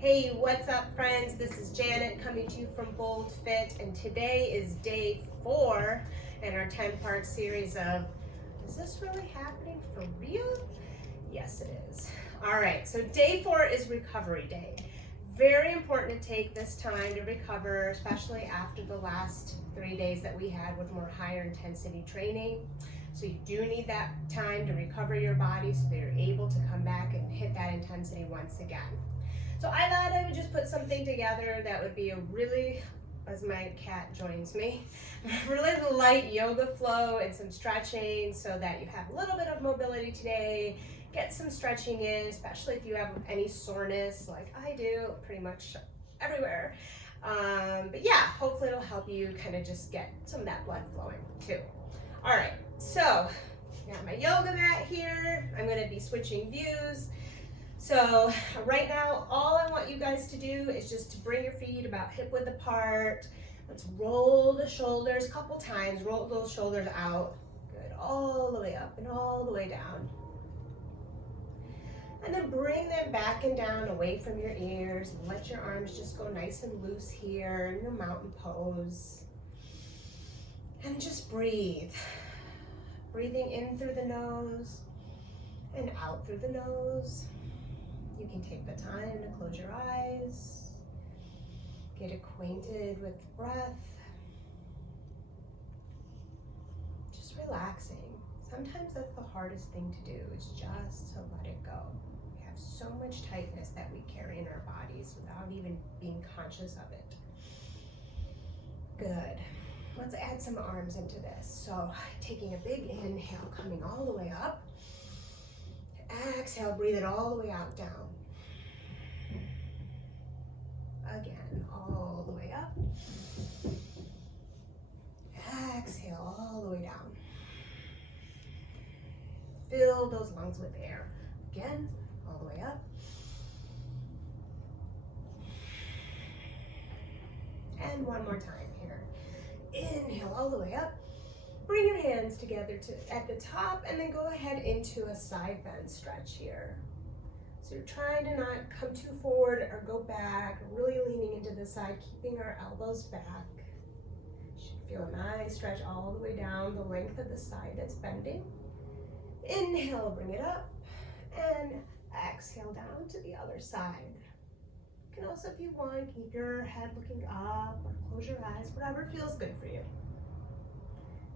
Hey, what's up, friends? This is Janet coming to you from Bold Fit, and today is day 4 in our 10-part series of, is this really happening for real? Yes, it is. All right, so day 4 is recovery day. Very important to take this time to recover, especially after the last 3 days that we had with more higher intensity training. So you do need that time to recover your body so that you're able to come back and hit that intensity once again. So I thought I would just put something together that would be a really, as my cat joins me, really light yoga flow and some stretching so that you have a little bit of mobility today. Get some stretching in, especially if you have any soreness like I do pretty much everywhere. But yeah, hopefully it'll help you kind of just get some of that blood flowing too. All right, so I got my yoga mat here. I'm gonna be switching views. So right now, all I want you guys to do is just to bring your feet about hip width apart. Let's roll the shoulders a couple times. Roll those shoulders out. Good, all the way up and all the way down. And then bring them back and down away from your ears. And let your arms just go nice and loose here in your mountain pose. And just breathe. Breathing in through the nose and out through the nose. You can take the time to close your eyes, get acquainted with the breath, just relaxing. Sometimes that's the hardest thing to do, is just to let it go. We have so much tightness that we carry in our bodies without even being conscious of it. Good. Let's add some arms into this. So taking a big inhale, coming all the way up. Exhale, breathe it all the way out, down. Again, all the way up. Exhale, all the way down. Fill those lungs with air. Again, all the way up. And one more time here. Inhale all the way up. Bring your hands together at the top and then go ahead into a side bend stretch here. So you're trying to not come too forward or go back, really leaning into the side, keeping our elbows back. You should feel a nice stretch all the way down the length of the side that's bending. Inhale, bring it up, and exhale down to the other side. You can also, if you want, keep your head looking up or close your eyes, whatever feels good for you.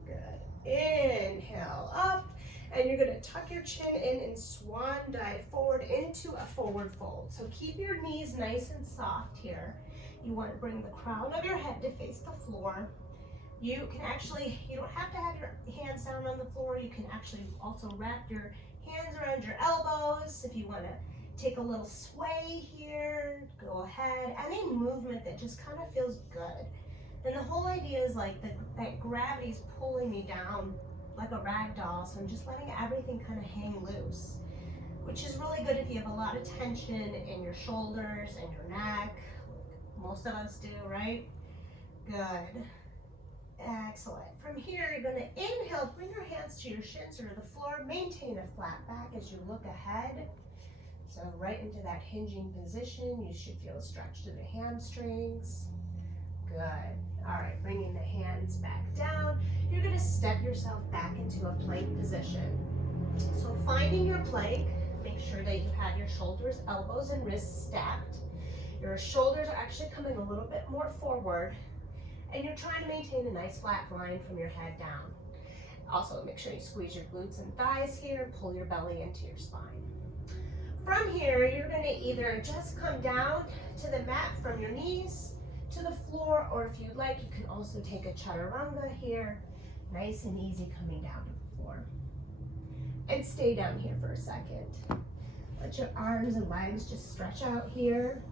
Good. Inhale up, and you're gonna tuck your chin in and swan dive forward into a forward fold. So keep your knees nice and soft here. You want to bring the crown of your head to face the floor. You can actually, you don't have to have your hands down on the floor. You can actually also wrap your hands around your elbows. If you want to take a little sway here, go ahead. Any movement that just kind of feels good. And the whole idea is like that gravity's pulling me down like a rag doll, so I'm just letting everything kind of hang loose, which is really good if you have a lot of tension in your shoulders and your neck. Most of us do, right? Good. Excellent. From here, you're going to inhale, bring your hands to your shins or the floor, maintain a flat back as you look ahead. So right into that hinging position, you should feel a stretch to the hamstrings. Good. All right, bringing the hands back down. You're going to step yourself back into a plank position. So finding your plank, make sure that you have your shoulders, elbows, and wrists stacked. Your shoulders are actually coming a little bit more forward, and you're trying to maintain a nice flat line from your head down. Also, make sure you squeeze your glutes and thighs here, pull your belly into your spine. From here, you're going to either just come down to the mat from your knees to the floor, or if you'd like, you can also take a chaturanga here, nice and easy coming down to the floor. And stay down here for a second. Let your arms and legs just stretch out here.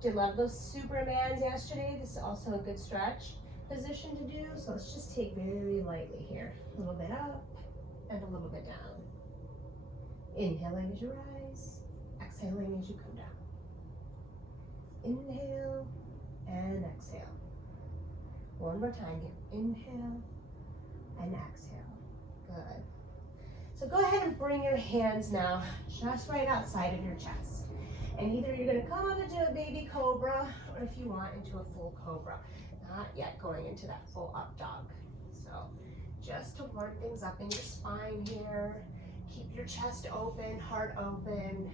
Did love those Supermans yesterday. This is also a good stretch position to do, so let's just take very lightly here. A little bit up and a little bit down. Inhaling as you rise, exhaling as you come down. Inhale and exhale. One more time here. Inhale and exhale. Good. So go ahead and bring your hands now just right outside of your chest. And either you're gonna come up into a baby cobra, or if you want, into a full cobra. Not yet going into that full up dog. So just to warm things up in your spine here. Keep your chest open, heart open.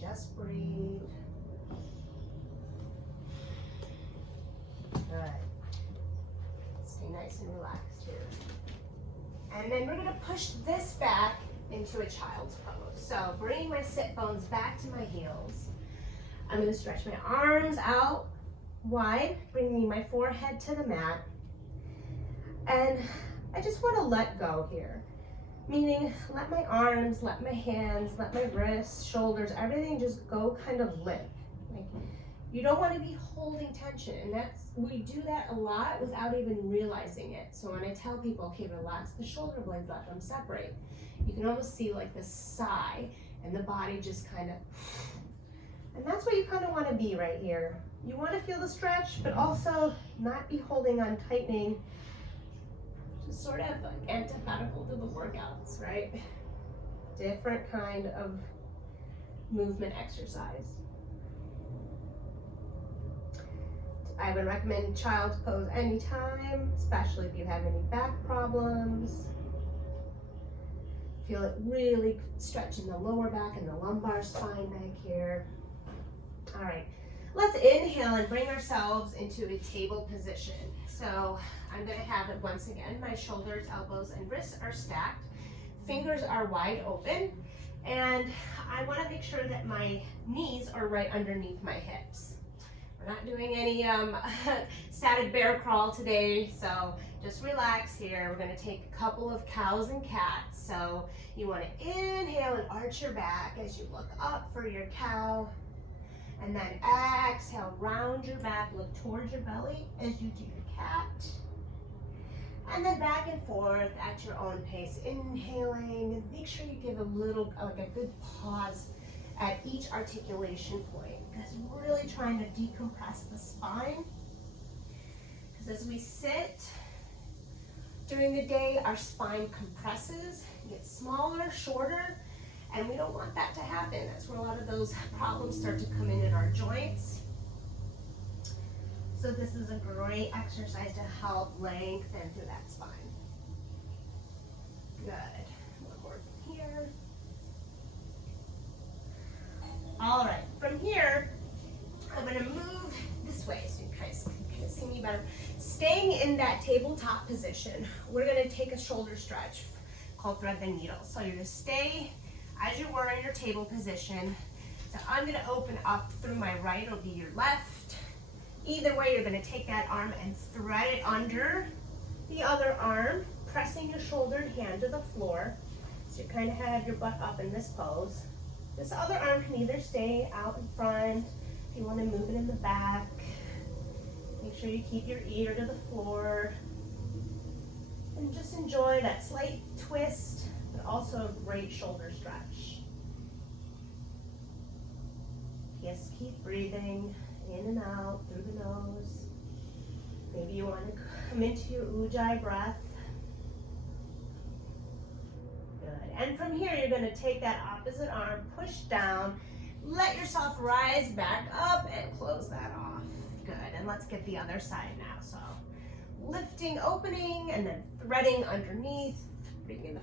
Just breathe. Good. Stay nice and relaxed here. And then we're gonna push this back into a child's pose. So bringing my sit bones back to my heels. I'm gonna stretch my arms out wide, bringing my forehead to the mat. And I just wanna let go here. Meaning, let my arms, let my hands, let my wrists, shoulders, everything just go kind of limp. Like, you don't want to be holding tension, and we do that a lot without even realizing it. So when I tell people, okay, relax the shoulder blades, let them separate, you can almost see like this sigh, and the body just kind of, and that's what you kind of want to be right here. You want to feel the stretch, but also not be holding on, tightening. Just sort of like antithetical to the workouts, right? Different kind of movement exercise. I would recommend child's pose anytime, especially if you have any back problems. Feel it really stretching the lower back and the lumbar spine back here. All right, let's inhale and bring ourselves into a table position. So I'm gonna have it once again, my shoulders, elbows, and wrists are stacked. Fingers are wide open. And I wanna make sure that my knees are right underneath my hips. We're not doing any static bear crawl today, so just relax here. We're gonna take a couple of cows and cats. So you wanna inhale and arch your back as you look up for your cow. And then exhale, round your back, look towards your belly as you do your cat. And then back and forth at your own pace, inhaling, and make sure you give a little, like a good pause at each articulation point, because we're really trying to decompress the spine. Because as we sit during the day, our spine compresses, gets smaller, shorter, and we don't want that to happen. That's where a lot of those problems start to come in our joints. So this is a great exercise to help lengthen through that spine. Good. One more here. All right, from here, I'm gonna move this way so you guys can kind of see me better. Staying in that tabletop position, we're gonna take a shoulder stretch called thread the needle. So you're gonna stay as you were in your table position. So I'm gonna open up through my right, it'll be your left. Either way, you're gonna take that arm and thread it under the other arm, pressing your shouldered hand to the floor. So you kind of have your butt up in this pose. This other arm can either stay out in front, if you wanna move it in the back. Make sure you keep your ear to the floor. And just enjoy that slight twist, but also a great shoulder stretch. Yes, keep breathing in and out through the nose. Maybe you want to come into your ujjayi breath. Good. And from here, you're going to take that opposite arm, push down, let yourself rise back up, and close that off. Good. And let's get the other side now. So lifting, opening, and then threading underneath, bringing the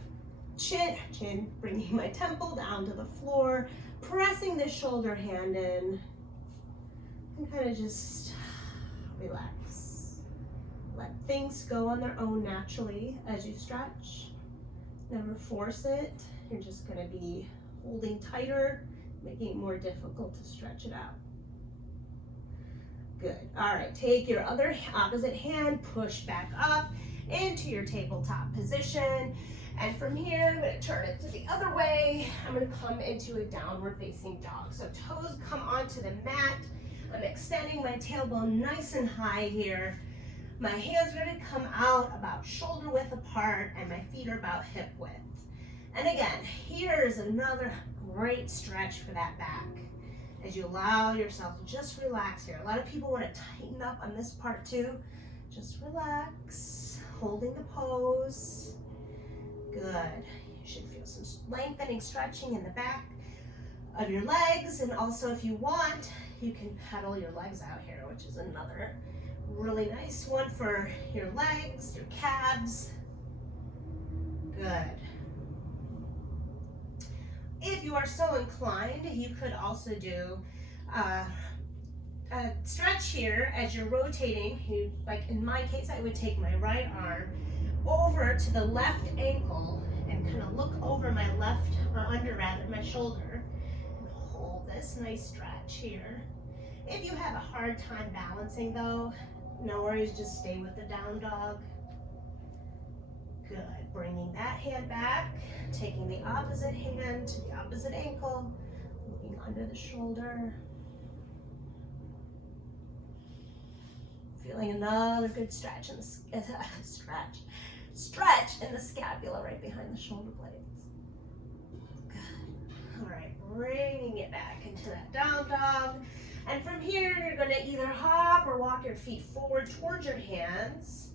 chin, bringing my temple down to the floor, pressing the shoulder hand in, and kind of just relax. Let things go on their own naturally as you stretch. Never force it. You're just going to be holding tighter, making it more difficult to stretch it out. Good. All right, take your other opposite hand, push back up into your tabletop position. And from here, I'm going to turn it to the other way. I'm going to come into a downward facing dog. So toes come onto the mat. I'm extending my tailbone nice and high here. My hands are going to come out about shoulder width apart, and my feet are about hip width. And again, here is another great stretch for that back. As you allow yourself to just relax here. A lot of people want to tighten up on this part too. Just relax, holding the pose. Good. You should feel some lengthening, stretching in the back of your legs. And also if you want, you can pedal your legs out here, which is another really nice one for your legs, your calves. Good. If you are so inclined, you could also do a stretch here as you're rotating. Like in my case, I would take my right arm over to the left ankle and kind of look over my left, or under rather, my shoulder, and hold this nice stretch here. If you have a hard time balancing though, no worries, just stay with the down dog. Good, bringing that hand back, taking the opposite hand to the opposite ankle, looking under the shoulder. Feeling another good stretch in the stretch in the scapula right behind the shoulder blades. Good. All right, bringing it back into that down dog. And from here, you're going to either hop or walk your feet forward towards your hands.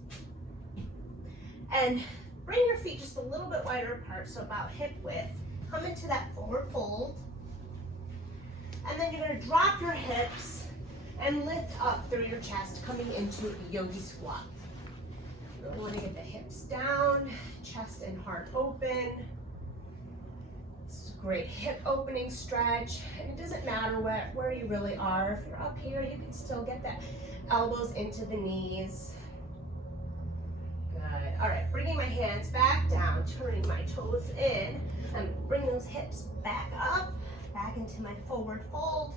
And bring your feet just a little bit wider apart, so about hip width. Come into that forward fold. And then you're going to drop your hips and lift up through your chest, coming into a yogi squat. You really want to get the hips down, chest and heart open. This is a great hip opening stretch. And it doesn't matter where you really are. If you're up here, you can still get that elbows into the knees. Good. All right, bringing my hands back down, turning my toes in, and bring those hips back up, back into my forward fold.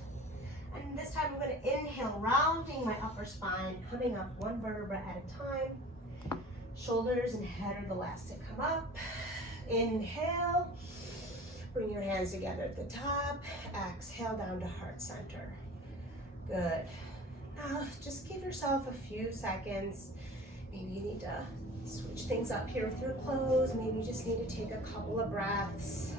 And this time I'm going to inhale, rounding my upper spine, coming up one vertebra at a time. Shoulders and head are the last to come up. Inhale, bring your hands together at the top. Exhale down to heart center. Good. Now just give yourself a few seconds. Maybe you need to switch things up here with your clothes. Maybe you just need to take a couple of breaths.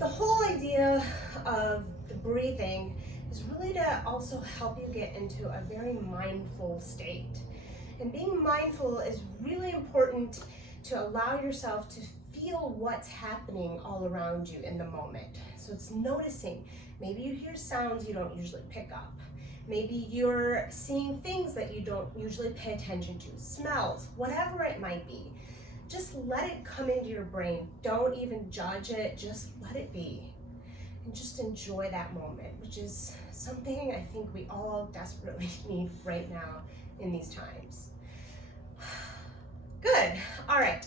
The whole idea of the breathing is really to also help you get into a very mindful state. And being mindful is really important to allow yourself to feel what's happening all around you in the moment. So it's noticing. Maybe you hear sounds you don't usually pick up. Maybe you're seeing things that you don't usually pay attention to, smells, whatever it might be. Just let it come into your brain. Don't even judge it, just let it be. And just enjoy that moment, which is something I think we all desperately need right now in these times. Good, all right,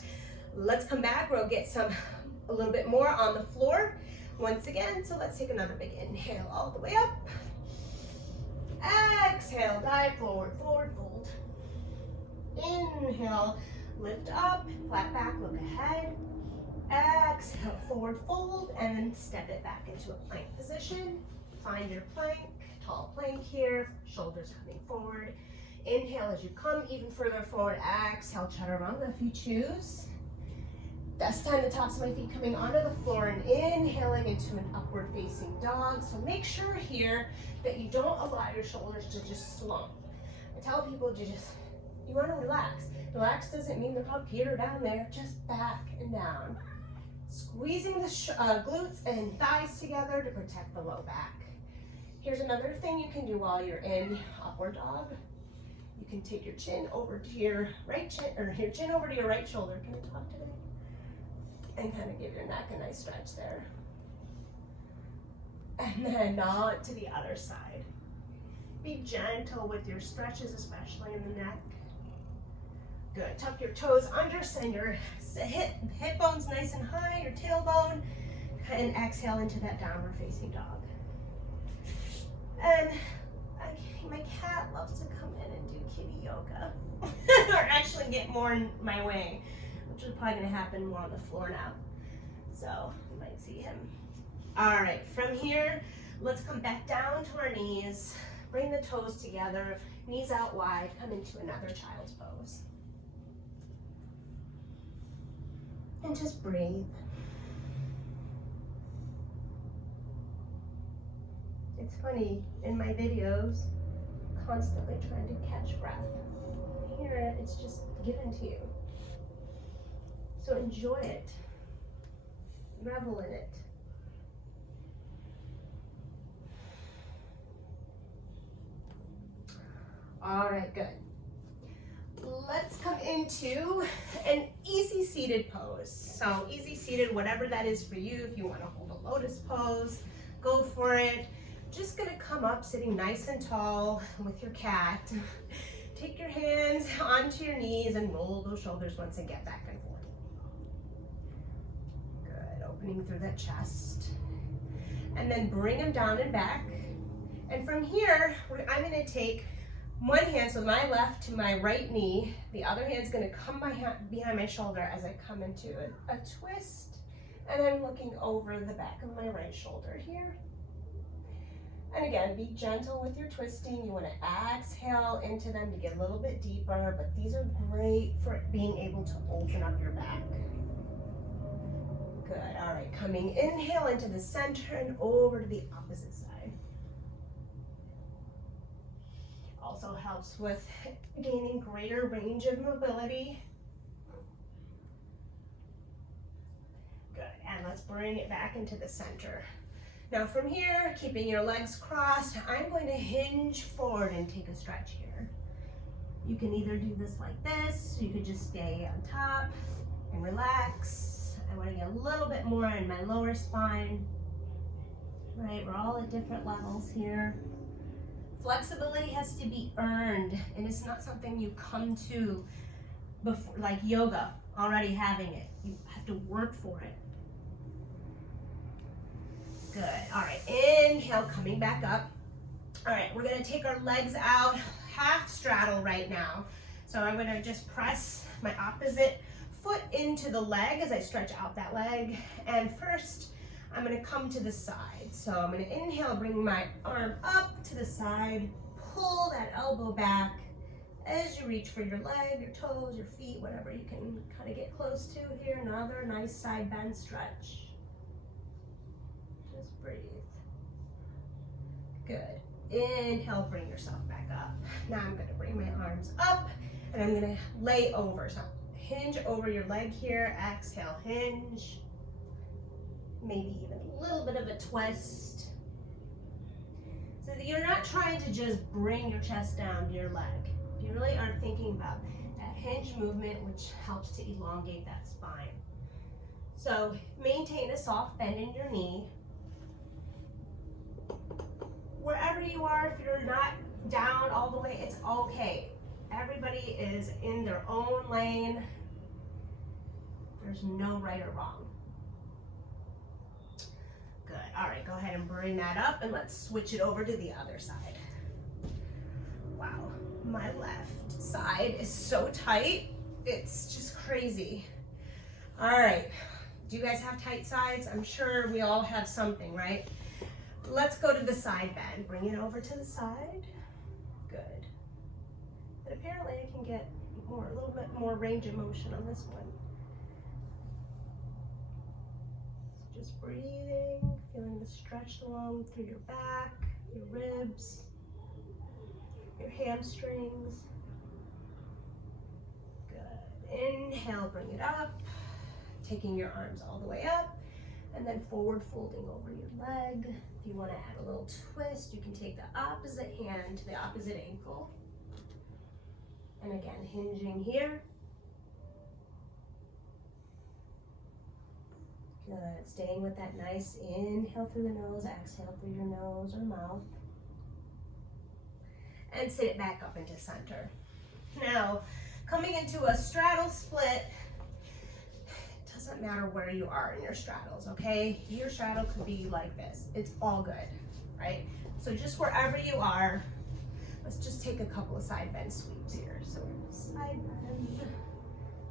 let's come back. We'll get a little bit more on the floor once again. So let's take another big inhale all the way up. Exhale, dive forward, forward fold. Inhale, lift up, flat back, look ahead. Exhale, forward fold, and then step it back into a plank position. Find your plank, tall plank here, shoulders coming forward. Inhale as you come even further forward. Exhale, chaturanga if you choose. Best time, the tops of my feet coming onto the floor and inhaling into an upward facing dog. So make sure here that you don't allow your shoulders to just slump. I tell people you want to relax. Relax doesn't mean they're up here or down there, just back and down. Squeezing the glutes and thighs together to protect the low back. Here's another thing you can do while you're in upward dog. You can take your chin over to your right chin, or your chin over to your right shoulder. Can you talk today? And kind of give your neck a nice stretch there. And then on to the other side. Be gentle with your stretches, especially in the neck. Good, tuck your toes under, send your hip bones nice and high, your tailbone, and exhale into that downward facing dog. And my cat loves to come in and do kitty yoga, or actually get more in my way, which is probably gonna happen more on the floor now. So you might see him. All right, from here, let's come back down to our knees, bring the toes together, knees out wide, come into another child's pose. And just breathe. It's funny, in my videos, constantly trying to catch breath. Here, it's just given to you. So enjoy it. Revel in it. All right, good. Let's come into an easy seated pose. So easy seated, whatever that is for you. If you want to hold a lotus pose, go for it. Just gonna come up sitting nice and tall with your cat. Take your hands onto your knees and roll those shoulders once and get back and forth. Good, opening through that chest. And then bring them down and back. And from here, I'm gonna take one hand, so my left to my right knee, the other hand's gonna come behind my shoulder as I come into a twist, and I'm looking over the back of my right shoulder here. And again, be gentle with your twisting. You wanna exhale into them to get a little bit deeper, but these are great for being able to open up your back. Good, all right, coming inhale into the center and over to the opposite side. Also helps with gaining greater range of mobility. Good, and let's bring it back into the center. Now from here, keeping your legs crossed, I'm going to hinge forward and take a stretch here. You can either do this like this, or you could just stay on top and relax. I want to get a little bit more in my lower spine. Right, we're all at different levels here. Flexibility has to be earned, and it's not something you come to before, like yoga, already having it. You have to work for it. Good, all right, inhale, coming back up. All right, we're gonna take our legs out, half straddle right now. So I'm gonna just press my opposite foot into the leg as I stretch out that leg. And first, I'm gonna come to the side. So I'm gonna inhale, bring my arm up to the side, pull that elbow back as you reach for your leg, your toes, your feet, whatever you can kind of get close to here. Another nice side bend stretch. Just breathe. Good. Inhale, bring yourself back up. Now I'm gonna bring my arms up and I'm gonna lay over. So hinge over your leg here, exhale, hinge. Maybe even a little bit of a twist. So that you're not trying to just bring your chest down to your leg. You really are thinking about that hinge movement, which helps to elongate that spine. So maintain a soft bend in your knee. Wherever you are, if you're not down all the way, it's okay. Everybody is in their own lane. There's no right or wrong. Good, all right, go ahead and bring that up and let's switch it over to the other side. Wow, my left side is so tight, it's just crazy. All right, do you guys have tight sides? I'm sure we all have something, right? Let's go to the side bend. Bring it over to the side. Good. But apparently I can get a little bit more range of motion on this one. So just breathing, feeling the stretch along through your back, your ribs, your hamstrings. Good. Inhale, bring it up. Taking your arms all the way up. And then forward folding over your leg. If you want to add a little twist, you can take the opposite hand to the opposite ankle. And again, hinging here. Good, staying with that nice inhale through the nose, exhale through your nose or mouth. And sit it back up into center. Now, coming into a straddle split, doesn't matter where you are in your straddles, okay? Your straddle could be like this. It's all good, right? So just wherever you are, let's just take a couple of side bend sweeps here. So side bend,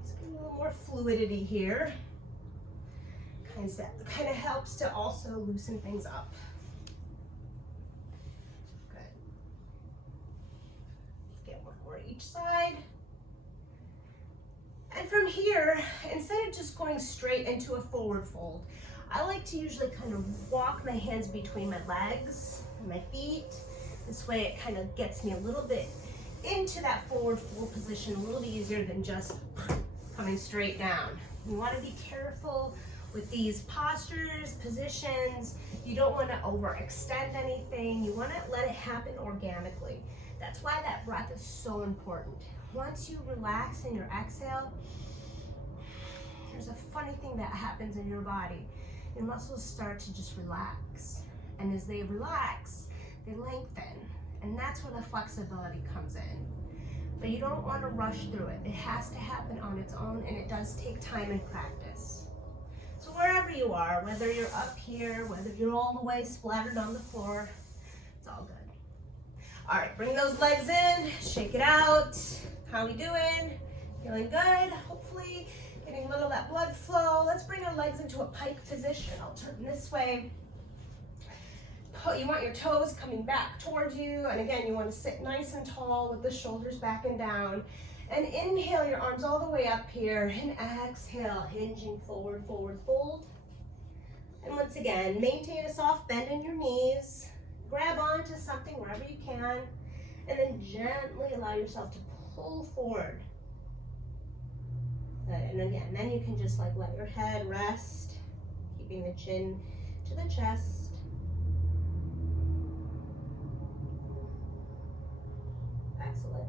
just get a little more fluidity here. Kind of helps to also loosen things up. Good. Let's get one more each side. And from here, instead of just going straight into a forward fold, I like to usually kind of walk my hands between my legs and my feet. This way it kind of gets me a little bit into that forward fold position, a little easier than just coming straight down. You want to be careful with these postures, positions. You don't want to overextend anything. You want to let it happen organically. That's why that breath is so important. Once you relax in your exhale, there's a funny thing that happens in your body. Your muscles start to just relax. And as they relax, they lengthen. And that's where the flexibility comes in. But you don't want to rush through it. It has to happen on its own, and it does take time and practice. So wherever you are, whether you're up here, whether you're all the way splattered on the floor, it's all good. All right, bring those legs in, shake it out. How we doing? Feeling good? Hopefully getting a little of that blood flow. Let's bring our legs into a pike position. I'll turn this way. You want your toes coming back towards you, and again, you want to sit nice and tall with the shoulders back and down. And inhale your arms all the way up here, and exhale, hinging forward, forward fold. And once again, maintain a soft bend in your knees. Grab onto something wherever you can, and then gently allow yourself to pull forward. And again, then you can just like let your head rest, keeping the chin to the chest. Excellent.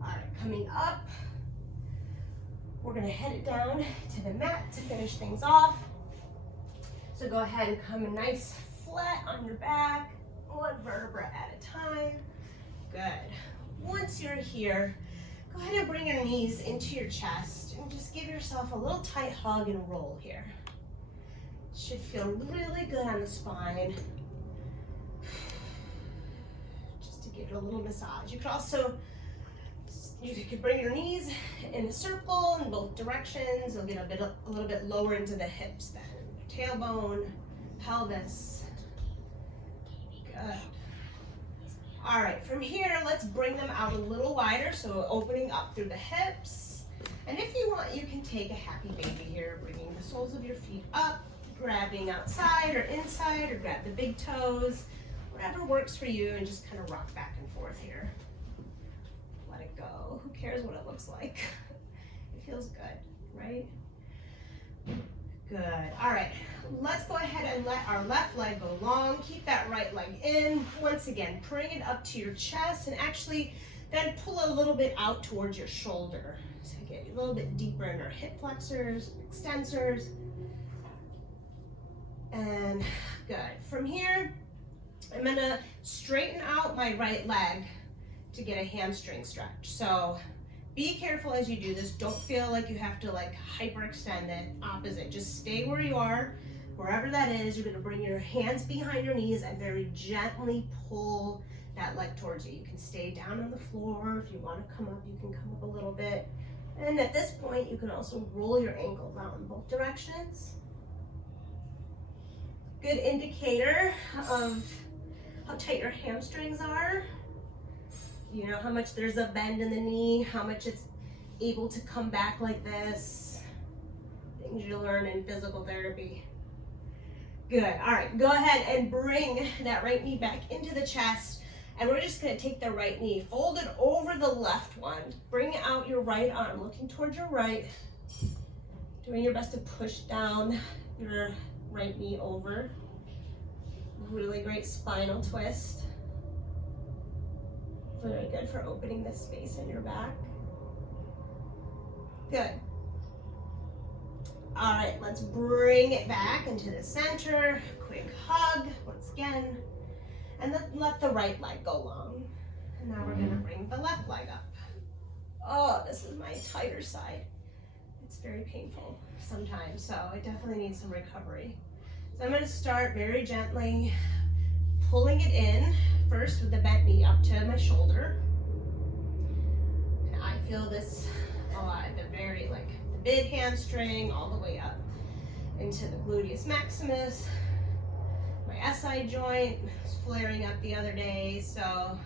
All right, coming up, we're gonna head it down to the mat to finish things off. So go ahead and come in nice flat on your back, one vertebra at a time. Good. Once you're here, go ahead and bring your knees into your chest and just give yourself a little tight hug and roll here. It should feel really good on the spine. Give it a little massage. You could also, you could bring your knees in a circle in both directions. You'll get a little bit lower into the hips then. Tailbone, pelvis. Good. All right, from here, let's bring them out a little wider. So opening up through the hips. And if you want, you can take a happy baby here, bringing the soles of your feet up, grabbing outside or inside, or grab the big toes. Whatever works for you, and just kind of rock back and forth here. Let it go. Who cares what it looks like? It feels good, right? Good. All right, let's go ahead and let our left leg go long. Keep that right leg in. Once again, bring it up to your chest, and actually then pull a little bit out towards your shoulder. So get a little bit deeper in our hip flexors, extensors. And good. From here, I'm gonna straighten out my right leg to get a hamstring stretch. So be careful as you do this. Don't feel like you have to like hyperextend it. Opposite, just stay where you are, wherever that is. You're gonna bring your hands behind your knees and very gently pull that leg towards you. You can stay down on the floor. If you wanna come up, you can come up a little bit. And at this point, you can also roll your ankles out in both directions. Good indicator of how tight your hamstrings are. You know, how much there's a bend in the knee, how much it's able to come back like this. Things you learn in physical therapy. Good, all right, go ahead and bring that right knee back into the chest, and we're just gonna take the right knee, fold it over the left one, bring out your right arm, looking towards your right, doing your best to push down your right knee over. Really great spinal twist. Very good for opening the space in your back. Good. All right, let's bring it back into the center. Quick hug, once again. And then let the right leg go long. And now we're gonna bring the left leg up. Oh, this is my tighter side. It's very painful sometimes, so I definitely need some recovery. So I'm gonna start very gently, pulling it in, first with the bent knee up to my shoulder. And I feel this at the very, like, the big hamstring all the way up into the gluteus maximus. My SI joint was flaring up the other day, so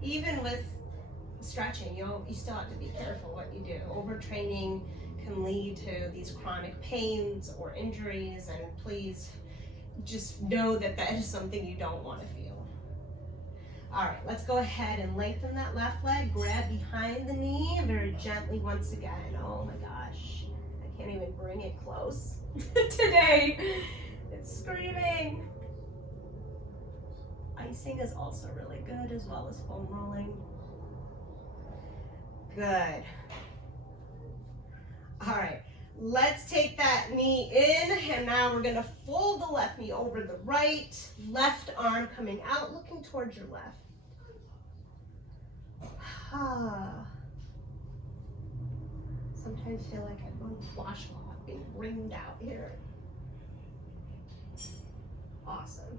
even with stretching, you still have to be careful what you do. Overtraining can lead to these chronic pains or injuries, and please just know that that is something you don't want to feel. All right, let's go ahead and lengthen that left leg, grab behind the knee, and very gently once again. Oh my gosh, I can't even bring it close today. It's screaming. icing is also really good, as well as foam rolling. Good. All right, let's take that knee in, and now we're gonna fold the left knee over the right, left arm coming out, looking towards your left. Sometimes feel like I'm on a washcloth being wringed out here. Awesome.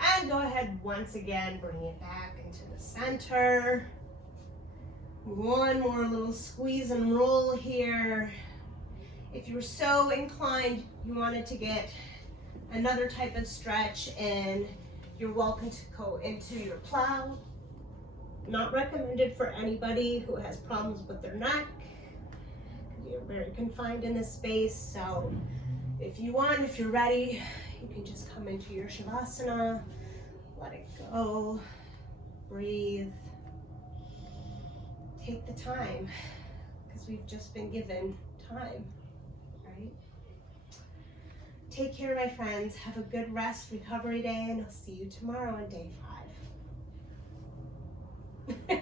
And go ahead once again, bring it back into the center. One more little squeeze and roll here. If you're so inclined, you wanted to get another type of stretch, and you're welcome to go into your plow. Not recommended for anybody who has problems with their neck. You're very confined in this space, so if you want, if you're ready, you can just come into your Shavasana, let it go, breathe. Take the time, because we've just been given time, right? Take care, my friends. Have a good rest, recovery day, and I'll see you tomorrow on day 5.